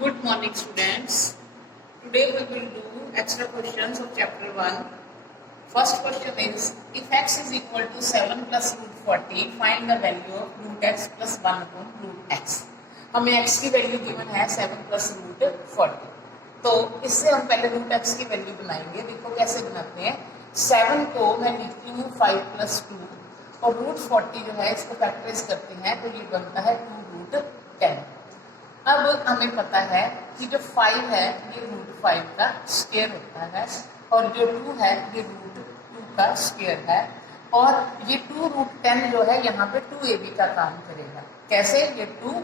Good morning, students. Today we will do extra questions of chapter 1. First question is, if x is equal to 7 plus root 40, find the value of root x plus 1 upon root x. हमें x की वैल्यू given है 7 plus root 40. तो इससे हम पहले root x की value बनाएंगे. देखो कैसे बनाते हैं. 7 को मैं लिखती हूँ 5 प्लस 2 और रूट 40 जो है इसको फैक्टराइज करते हैं तो ये बनता है 2 रूट 10. अब हमें पता है कि जो 5 है ये रूट 5 का स्क्वायर होता है और जो 2 है ये रूट 2 का स्क्वायर है और ये 2 रूट 10 जो है यहाँ पे 2ab का काम करेगा. कैसे? ये 2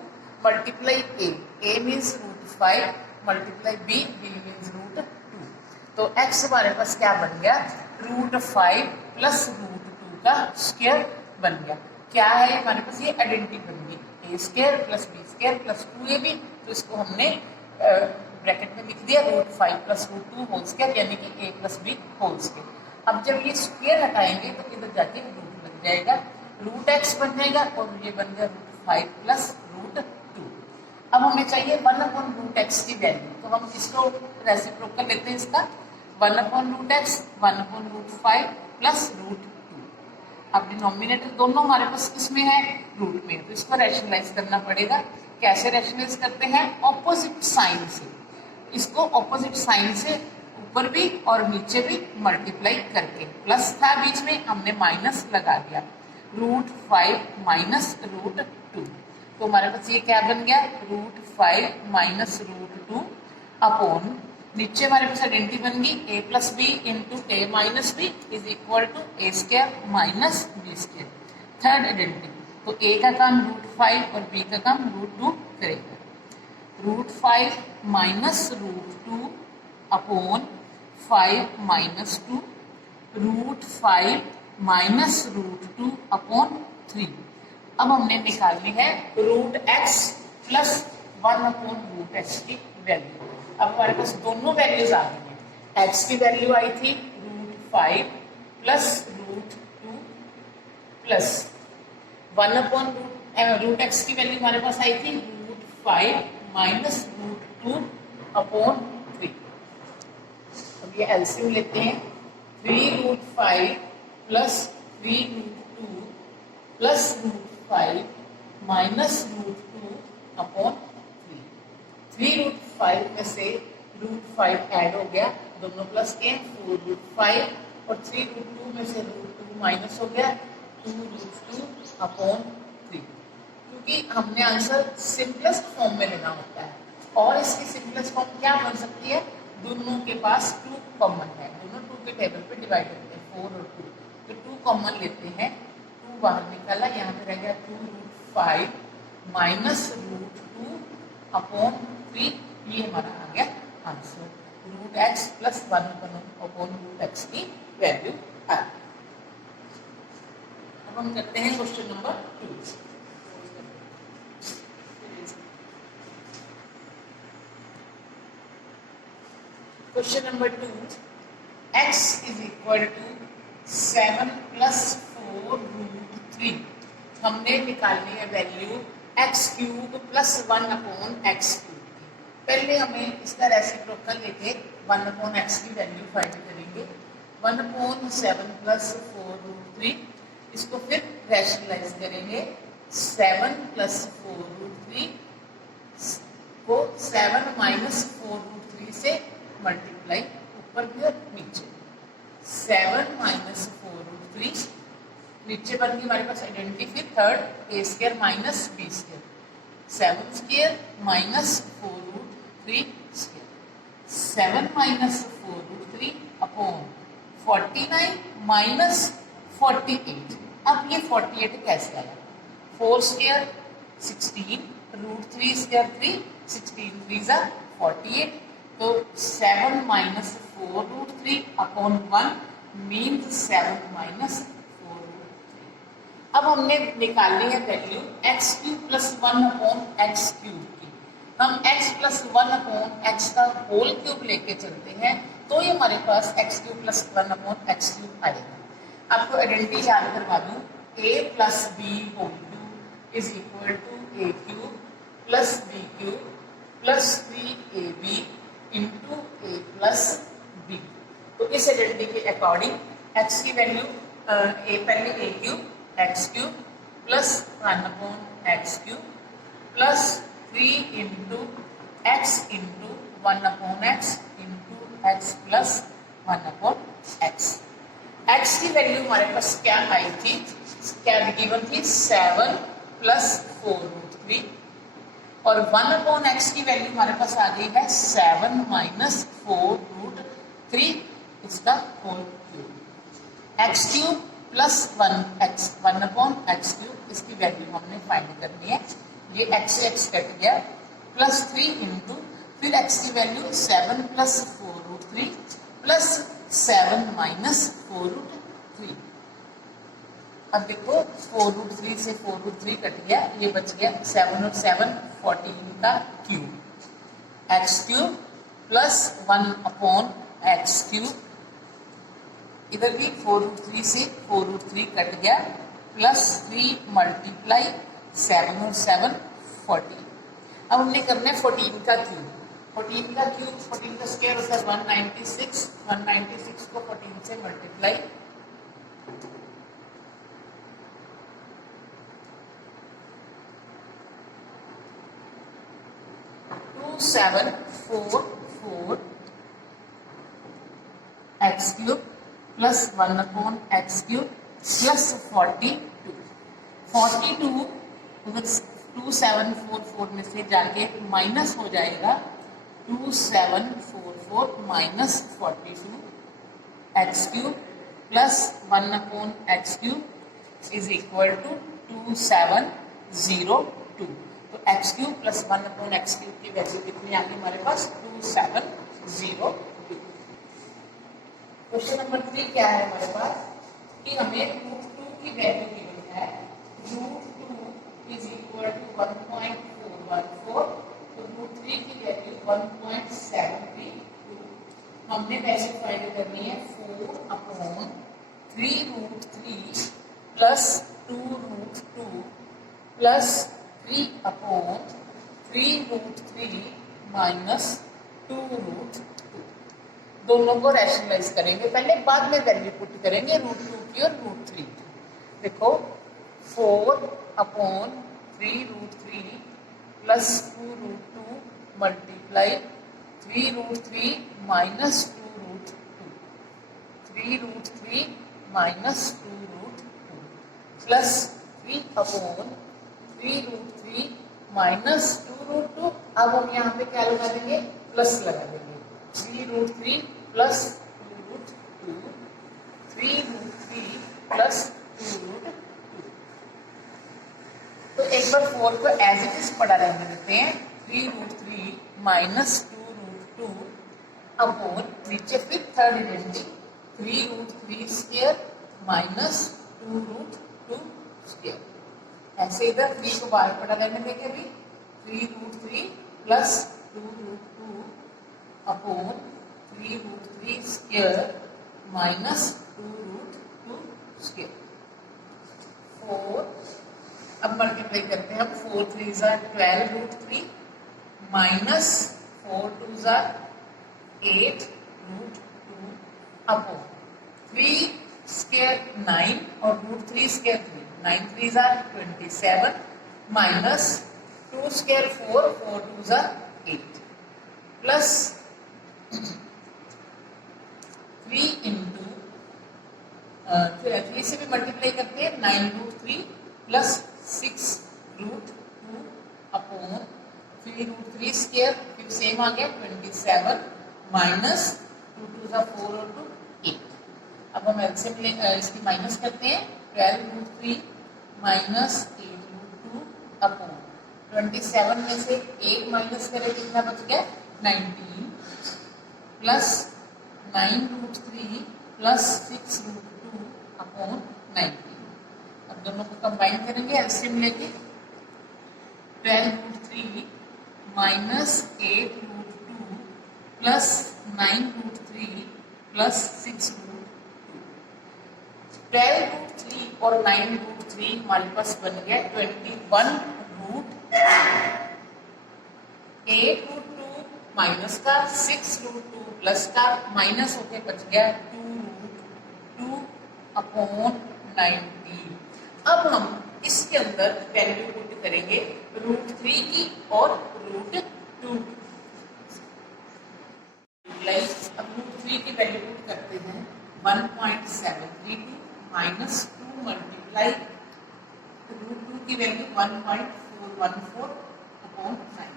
multiply a means root 5 multiply b means root 2. तो x हमारे पास क्या बन गया? रूट 5 प्लस रूट 2 का स्क्वायर बन गया. क्या है हमारे पास? ये आइडेंटिटी बन गई a square plus B square plus 2ab. तो इसको हमने ब्रैकेट में लिख दिया root 5 plus root 2 whole square यानी कि a plus B whole square. अब जब ये स्क्वायर हटाएंगे तो इधर जाके रूट बन जाएगा, रूट x बन जाएगा और ये बन गया रूट 5 प्लस रूट 2. अब हमें चाहिए 1 अपॉन रूट x की वैल्यू. तो हम इसको रेसिप्रोकल लेते हैं इसका 1 upon root x 1 upon root 5 plus root 2. अब डिनोमिनेटर दोनों हमारे पास किसमें है? रूट में. तो इसको रैशनलाइज करना पड़ेगा. कैसे रैशनलाइज करते हैं? ऑपोजिट साइन से. इसको ऑपोजिट साइन से ऊपर भी और नीचे भी मल्टीप्लाई करके, प्लस था बीच में हमने माइनस लगा दिया, रूट 5 माइनस रूट 2. तो हमारे पास ये क्या बन गया? रूट 5 माइनस रूट 2 अपॉन नीचे हमारे पास आइडेंटिटी बन गई a plus B into A minus B is equal to A square minus B square. Third identity. तो a का काम रूट 5 और b का काम रूट 2 करेगा. Root 5 minus root 2 upon 5 minus 2 root 5 minus root 2 upon 3. अब हमने निकालनी है root x plus 1 upon root x की वैल्यू. अब हमारे पास दोनों वैल्यूज आ गई हैं. x की वैल्यू आई थी root 5 plus root 2 plus 1 upon root x की वैल्यू हमारे पास आई थी रूट 5 माइनस रूट 2 अपॉन 3. अब ये एलसीएम लेते हैं. 3 root 5 plus 3 root 2 plus root 5 minus root 2 upon 3 root 5 में से रूट 5 ऐड हो गया, दोनों प्लस के 4 रूट 5 और 3 रूट 2 में से रूट 2 माइनस हो गया 2 रूट 2 अपॉन 3. क्योंकि हमने आंसर सिंपलेस्ट फॉर्म में लेना होता है और इसकी सिंपलेस्ट फॉर्म क्या बन सकती है? दोनों के पास 2 कॉमन है, दोनों 2 के टेबल पे डिवाइड होते हैं 4 और 2. तो 2 कॉमन लेते हैं, 2 बाहर निकाला, यहाँ पे रह गया 2 रूट 5 माइनस रूट 2 अपॉन 3. ये हमारा आ गया answer. Root x plus 1 upon root x की वैल्यू आ गई. अब हम करते हैं question number 2. Question number 2. x is equal to 7 plus 4 root 3. हमने निकालनी है value x cube plus 1 upon x cube. पहले हमें इसका रेसिप्रोकल लेके 1 अपॉन x की वैल्यू फाइंड करेंगे. 1 अपॉन 7 प्लस 4 रूट 3. इसको फिर रैशनलाइज करेंगे. 7 प्लस 4 रूट 3 को 7 माइनस 4 रूट 3 से मल्टीप्लाई ऊपर की और नीचे. 7 माइनस 4 रूट 3 नीचे बन गई हमारे पास आइडेंटिटी. फिर third A square minus B square. 7 square minus 4 root 3 square. 7 minus 4 root 3 upon 49 minus 48. अब ये 48 कैसे आया? 4 स्क्वायर 16 रूट 3 स्क्वायर 3 16 3 जा 48. तो 7 minus 4 root 3 upon 1 means 7 minus 4 root 3. अब हमने निकालनी है value x cube plus 1 upon X cube की. हम x प्लस 1 अपॉन एक्स का होल क्यूब लेके चलते हैं तो ये हमारे पास x cube plus 1 upon X cube आएगा. आपको आइडेंटिटी याद करवा दूँ. a plus B whole cube is equal to A cube plus B cube plus 3ab into a plus b। तो इस आइडेंटिटी के अकॉर्डिंग x की वैल्यू पहले a cube X cube plus 1/x³ plus 3 into x into 1/x into x plus 1/x। x की value हमारे पास क्या आई थी, क्या गिवन थी 7 प्लस 4√3 और 1/x की वैल्यू हमारे पास आ गई है 7 माइनस 4√3 इसका whole cube. X cube plus 1/x³ इसकी वैल्यू हमने फाइंड करनी है। ये x से x कट गया प्लस 3 इंटू फिर x की वैल्यू 7 प्लस 4√3 प्लस 7 माइनस 4√3। अब देखो 4√3 से 4√3 कट गया, ये बच गया 7 और 7 14 का cube X cube plus 1/x³। इधर भी 4√3 से 4√3 कट गया प्लस 3 मल्टीप्लाई 7 और 7 14। अब हमने करना है 14 का क्यूब। 14 का क्यूब 14 का स्क्वायर होता है 196। 196 को 14 से मल्टीप्लाई 2744 x³ प्लस 1/x³ प्लस 42। 42 2744 में से जाके माइनस हो जाएगा 2744 माइनस 42 x³ प्लस 1/x³ इज इक्वल टू 2702। तो x³ प्लस 1/x³ की वैल्यू कितनी आ गई हमारे पास 2702। क्वेश्चन नंबर 3 क्या है हमारे पास कि हमें √2 की वैल्यू गिवन है। √2 इज इक्वल टू 1.414 तो √3 की वैल्यू 1.732। हमने वैल्यू फाइंड करनी है 4/3√3 प्लस 2√2 प्लस 3/3√3 माइनस 2√2। दोनों को रैशनलाइज करेंगे पहले, बाद में वैल्यू पुट करेंगे √2 की और √3 की। देखो 4/3√3 plus 2√2 multiply 3√3 minus 2√2 3√3 minus 2√2 plus 3/3√3 minus 2√2। अब हम यहाँ पे क्या लगा देंगे, प्लस लगा देंगे 3√3 प्लस 2√2 3√3 प्लस 2√2। तो एक बार 4 को एज इट इज पढ़ा रहने देते हैं 3√3 माइनस 2√2 अपॉन नीचे फिर third identity 3√3 square minus 2√2 square. ऐसे इधर 3 को बाहर पढ़ा रहने देंगे अभी 3√3 plus 2√2 upon 3√3 square minus 2√2 square 4। अब मल्टीप्लाई करते हैं हम 4 3 12√3 माइनस 4 2 8√2 अपॉन 3 स्क्वायर 9 और √3 square 3 9 3 27 minus 2 square 4 4 2 8 plus 3 into 3 से भी मल्टीप्लाई करते हैं 9√3 प्लस 6√2 अपॉन 3√3 स्क्वायर फिर सेम आ गया 27 माइनस 2 2 4 और 2 8। अब हम एलसीएम इसकी माइनस करते हैं 12√3 माइनस 8√2 अपॉन 27 में से 8 माइनस करें कितना बच गया 19 प्लस 9√3 प्लस 6√2 अपॉन 19। अब दोनों को कंबाइन करेंगे एलसीएम लेके 12√3 माइनस 8√2 प्लस 9√3 प्लस 6√2। 12√3 और 9√3 हमारे पास बन गया 21√8 8 रूट 2 माइनस का 6 रूट 2 प्लस का माइनस होके बच गया 2 रूट 2 अपॉन 19। अब हम इसके अंदर वैल्यू पुट करेंगे रूट 3 की और रूट 2 की। अब रूट 3 की वैल्यू पुट करते हैं 1.732 माइनस 2 मल्टीप्लाई रूट 2 की वैल्यू 1.414 अपॉन 9।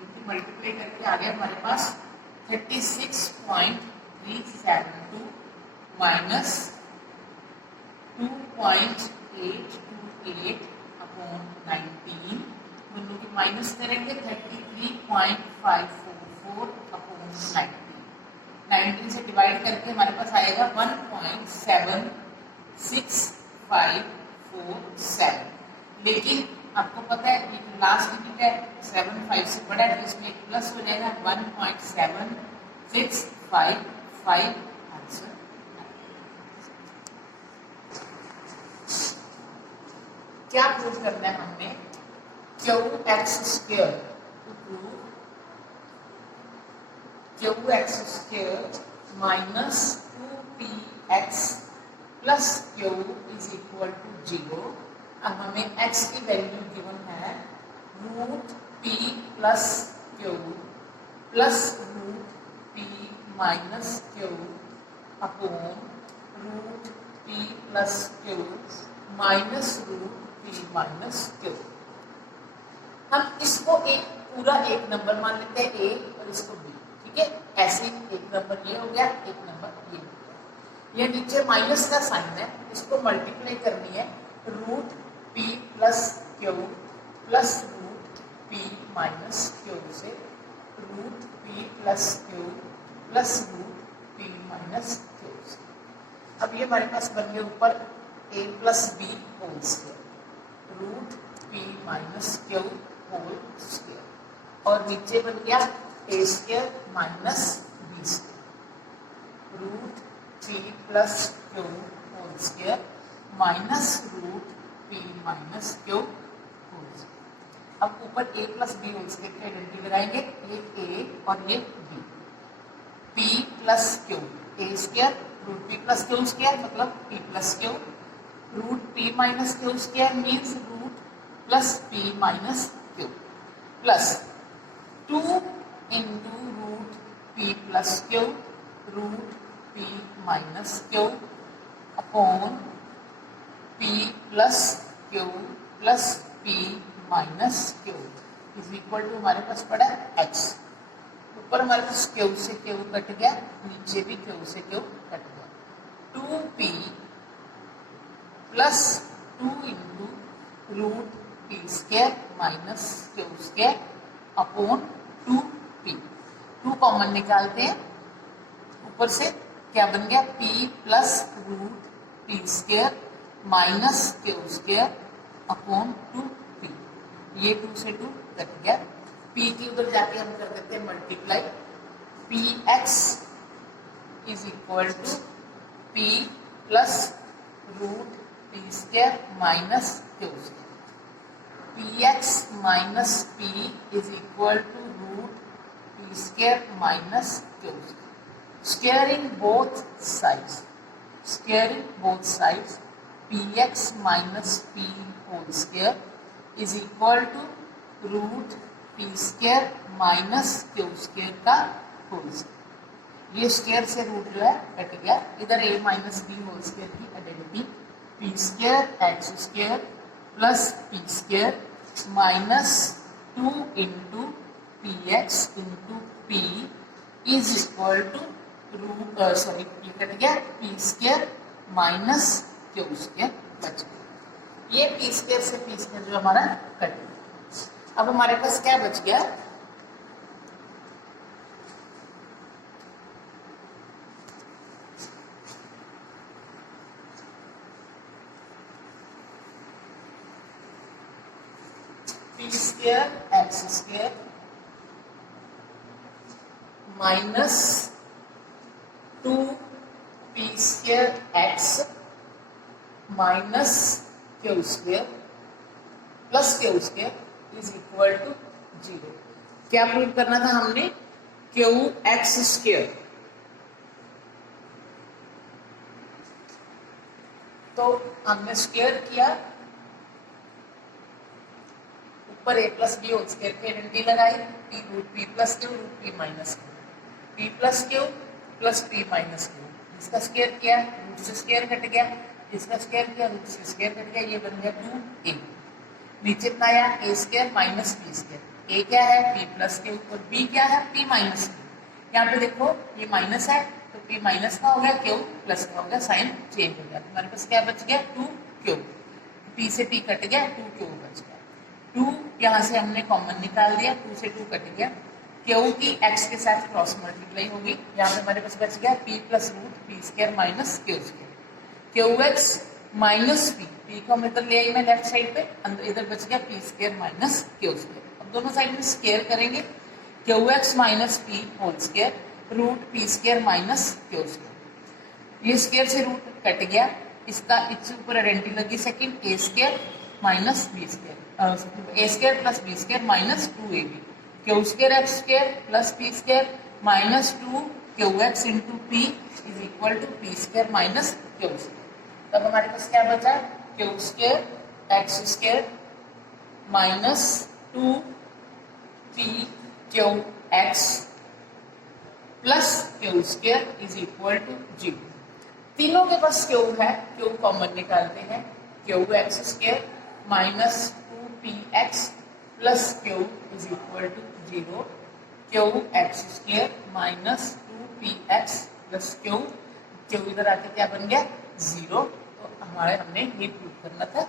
इनकी मल्टीप्लाई करके आ गया हमारे पास 36.372 माइनस 2.828 अपॉन 19। दोनों की माइनस करेंगे 33.544 अपॉन 19 से डिवाइड करके हमारे पास आएगा 1.76547। लेकिन आपको पता है लास्ट डिजिट है 7 5 से बड़ा है तो इसमें एक प्लस हो जाएगा 1.7655 आंसर। क्या प्रूव करना है हमने Q X square minus 2px plus Q is equal to 0। अब हमें x की वैल्यू गिवन है root p plus Q plus root p minus Q upon root p plus Q minus root p minus Q. हम इसको एक पूरा एक नंबर मान लेते हैं a और इसको b, ठीक है। ऐसे एक नंबर ये हो गया, एक नंबर ये हो गया। ये नीचे माइनस का साइन है, इसको मल्टीप्लाई करनी है root p plus Q plus root p minus q से root p plus Q plus root p minus q से। अब ये हमारे पास बन गया ऊपर a plus b whole square root p minus q whole square और नीचे बन गया a square minus b square root p plus q whole square minus root p minus q whole square. अब ऊपर a plus b whole square की identity लगाएंगे, ये a और ये b। p plus Q a square root p plus Q square मतलब p plus Q root p minus Q square means root plus p minus Q plus 2 into root p plus Q root p minus Q upon p plus Q plus p minus Q is equal to हमारे पास पड़ा x। ऊपर हमारे पास Q से Q cut गया, नीचे भी क्यू से क्यू कट गया। 2p plus 2 into root p square minus Q square upon 2p। 2 common निकालते हैं, ऊपर से क्या बन गया p plus root p square minus Q square upon 2p। ये 2 से 2 कट गया, p की उधर जाके हम कर देते हैं multiply px is equal to p plus root p square minus Q square. px minus p is equal to root p square minus Q square. Squaring both sides, px minus p whole square is equal to root p square minus q square का whole square। ये square से root जो है cut गया, इधर a minus b whole square की identity p square x square plus p square minus 2 into p x into P is equal to root sorry p cut गया p square minus Q square बच गया। ये p square से p square जो हमारा cut गया। अब हमारे पास क्या बच गया, p square x square minus 2p square X minus Q square plus Q square is equal to 0। क्या प्रूव करना था हमने? Q X square. तो हमने स्क्वायर किया, ऊपर a plus B whole square की आइडेंटिटी लगाई, p root p plus Q root p minus Q, p plus Q plus p minus Q, इसका स्क्वायर किया, रूट से स्क्वायर कट गया, इसका स्क्वायर किया, रूट से स्क्वायर कट गया, ये बन गया 2a। नीचे कितना आया? a square minus b square. a क्या है? p प्लस क्यू और b क्या है? p minus Q. यहाँ पे देखो ये माइनस है तो p माइनस का हो गया, q प्लस का हो गया, साइन चेंज हो गया। हमारे पास क्या बच गया? 2q। p से p कट गया, 2q बच गया। 2 यहाँ से हमने कॉमन निकाल दिया, 2 से 2 कट गया, क्यू की x के साथ क्रॉस मल्टीप्लाई होगी, यहाँ पे हमारे पास बच गया p plus root p square minus Q square. Q X minus P, P को हम इधर ले आई मैं लेफ्ट साइड पे, अंदर इधर बच गया पी स्क्वायर माइनस क्यू स्क्वायर। अब दोनों साइड में स्क्वायर करेंगे, Q X minus P whole square root P square minus Q square. ये स्क्वायर से रूट कट गया, इसका इससे ऊपर आइडेंटिटी लगी second, A square minus B square, A square plus B square minus 2ab, Q square x square plus P square minus 2 Q X into P is equal to P square minus Q square. तब हमारे पास क्या बचा? Q square x square minus 2p Q X plus Q square is equal to 0। तीनों के पास Q है, Q common निकालते हैं, Q X square minus 2p X plus Q is equal to 0, Q X square minus 2p X plus Q, Q इधर आके क्या बन गया? 0। तो हमारे हमने ये प्रूव करना था।